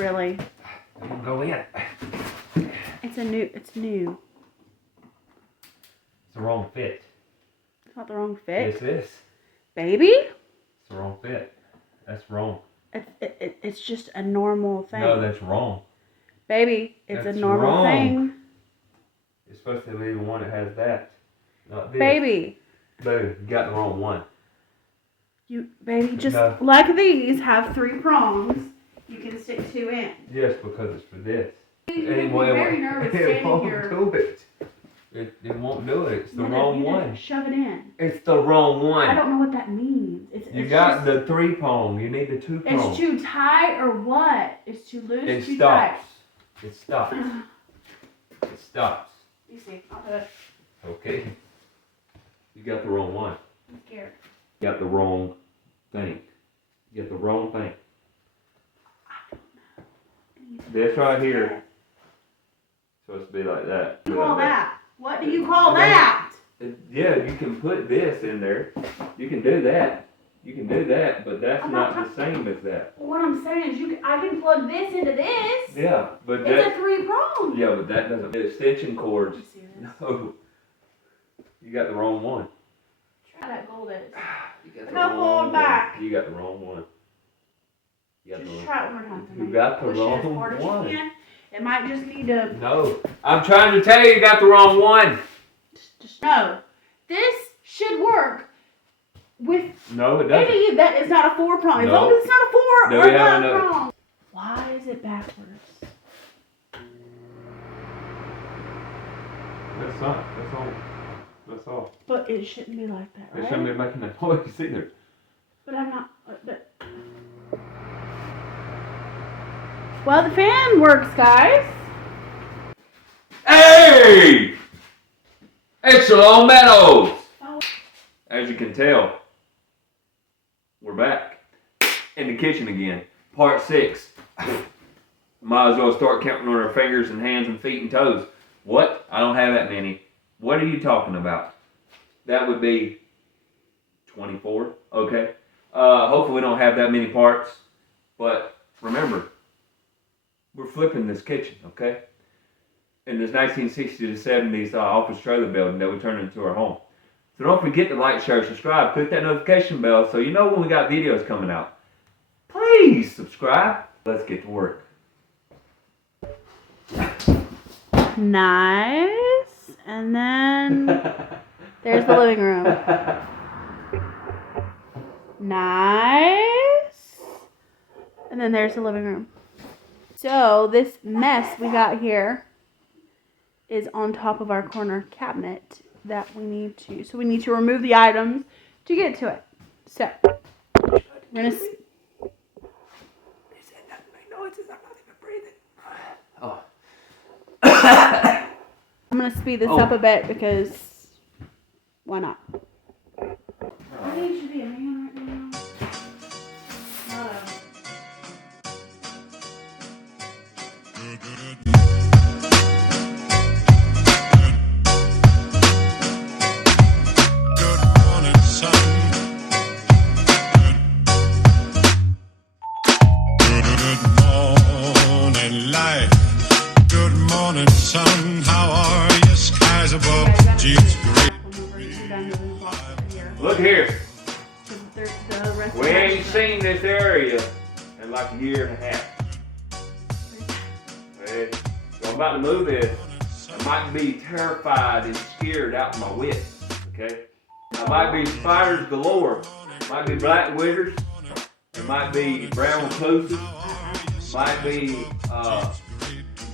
Really? I didn't go in. It's new. It's the wrong fit. It's not the wrong fit. Yes, it is. Baby? It's the wrong fit. That's wrong. It's just a normal thing. No, that's wrong. Baby, it's that's a normal thing. It's supposed to be the one that has that. Not this. Baby. Baby, you got the wrong one. Baby, just like these have 3 prongs. You can stick 2 in. Yes, because it's for this. I'm very nervous standing here. It won't do it. It won't do it. It's the wrong one. Shove it in. It's the wrong one. I don't know what that means. You got the 3 prong. You need the 2 prong. It's too tight or what? It's too loose. It too stops. Tight. It stops. It stops. You see, I'll do it. Okay. You got the wrong one. I'm scared. You got the wrong thing. You got the wrong thing. I don't know. This right here. Supposed to be like that. What do you call that? What do you call that? Yeah, you can put this in there. You can do that. You can do that, but that's not the same as that. What I'm saying is I can plug this into this. Yeah, but it's a 3 prong. Yeah, but that doesn't. The extension cords. No. You got the wrong one. Try that gold is. You got the wrong one. Back. You got the wrong one. Just try it one more time for me. You got the wrong one. It might just need to. No. I'm trying to tell you, you got the wrong one. No. This should work with. No, it doesn't. Any that is not a 4 prong. As No. long as it's not a 4 No, or yeah, 5 no. prong. Why is it backwards? That's not. That's all. That's all. But it shouldn't be like that, right? It shouldn't be making that noise either. But I'm not. Well, the fan works, guys. Hey! It's Shalom Meadows! As you can tell, we're back in the kitchen again. Part 6. Might as well start counting on our fingers and hands and feet and toes. What? I don't have that many. What are you talking about? That would be 24. Okay. Hopefully we don't have that many parts. But remember, we're flipping this kitchen, okay? In this 1960s to 70s office trailer building that we turned into our home. So don't forget to like, share, subscribe. Click that notification bell so you know when we got videos coming out. Please subscribe. Let's get to work. Nice. And then there's the living room. Nice. And then there's the living room. So this mess we got here is on top of our corner cabinet that we need to. So we need to remove the items to get to it. So we're gonna. They said not to make noises. I'm not even breathing. Oh. I'm gonna speed this up a bit because why not? I need you to be a man right now. Look here. We ain't seen this area in like a year and a half. So I'm about to move this. I might be terrified and scared out of my wits. Okay? I might be spiders galore. Might be black wiggers. It might be brown recluses. Might be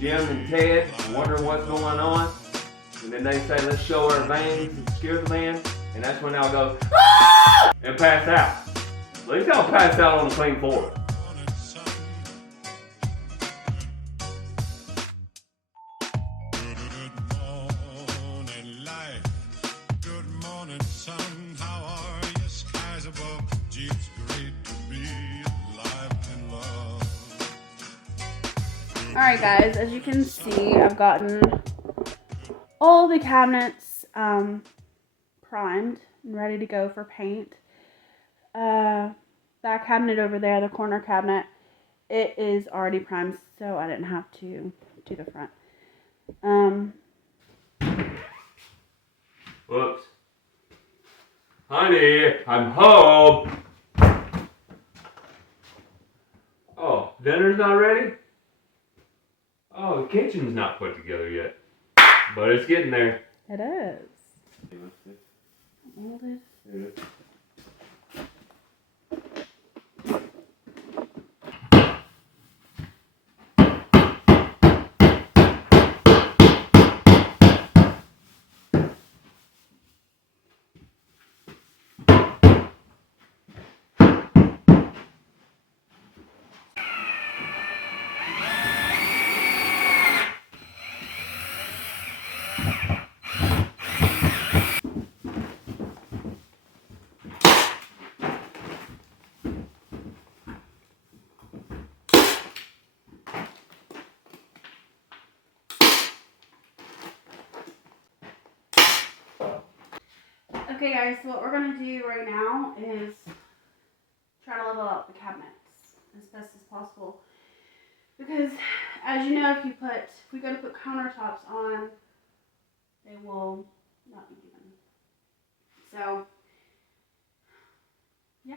Jim and Ted wondering what's going on. And then they say, let's show our veins and scare the man. And that's when I'll go, ah! And pass out. At least I'll pass out on the clean floor. Alright guys, as you can see, I've gotten all the cabinets primed and ready to go for paint. That cabinet over there, the corner cabinet, it is already primed, so I didn't have to do the front. Whoops. Honey, I'm home. Oh, dinner's not ready? Oh, the kitchen's not put together yet. But it's getting there. It is. Hold it. Yeah. Okay guys, so what we're going to do right now is try to level out the cabinets as best as possible. Because as you know, if we're going to put countertops on, they will not be even. So, yeah.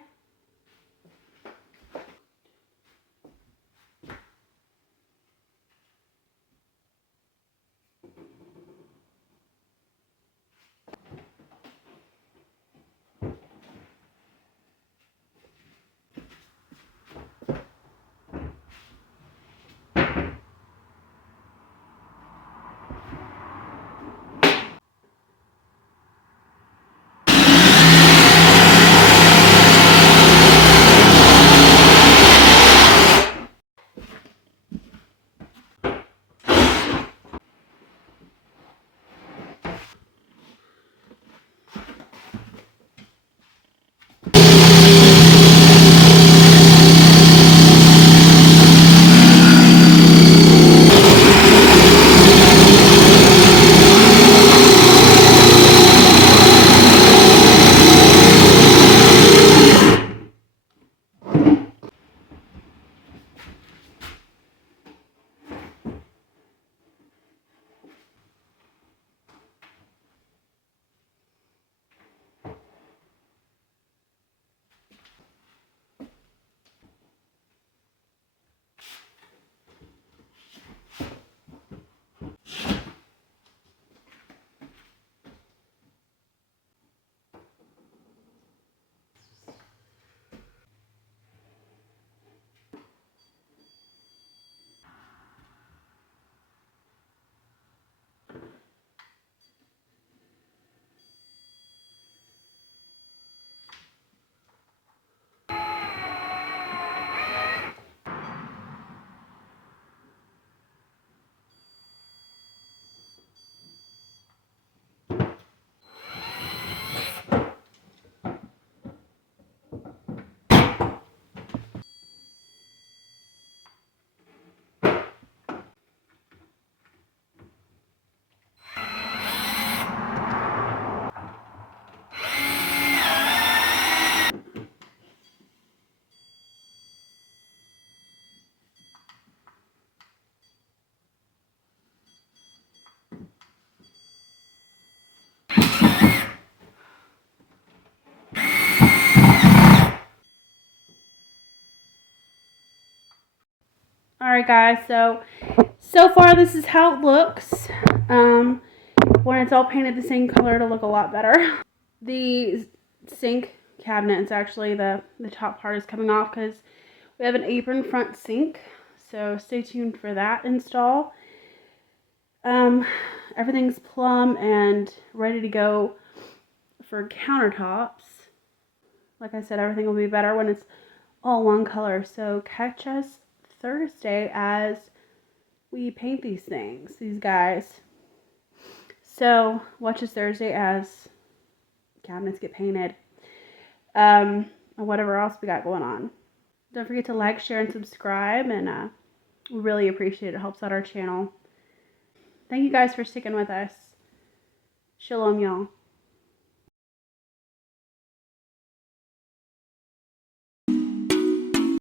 Alright guys, so far this is how it looks. When it's all painted the same color, it'll look a lot better. The sink cabinet is actually the top part is coming off because we have an apron front sink. So stay tuned for that install. Everything's plumb and ready to go for countertops. Like I said, everything will be better when it's all one color. So catch us Thursday as we paint these guys. So watch us Thursday as cabinets get painted. And whatever else we got going on. Don't forget to like, share, and subscribe. And we really appreciate it. It helps out our channel. Thank you guys for sticking with us. Shalom, y'all.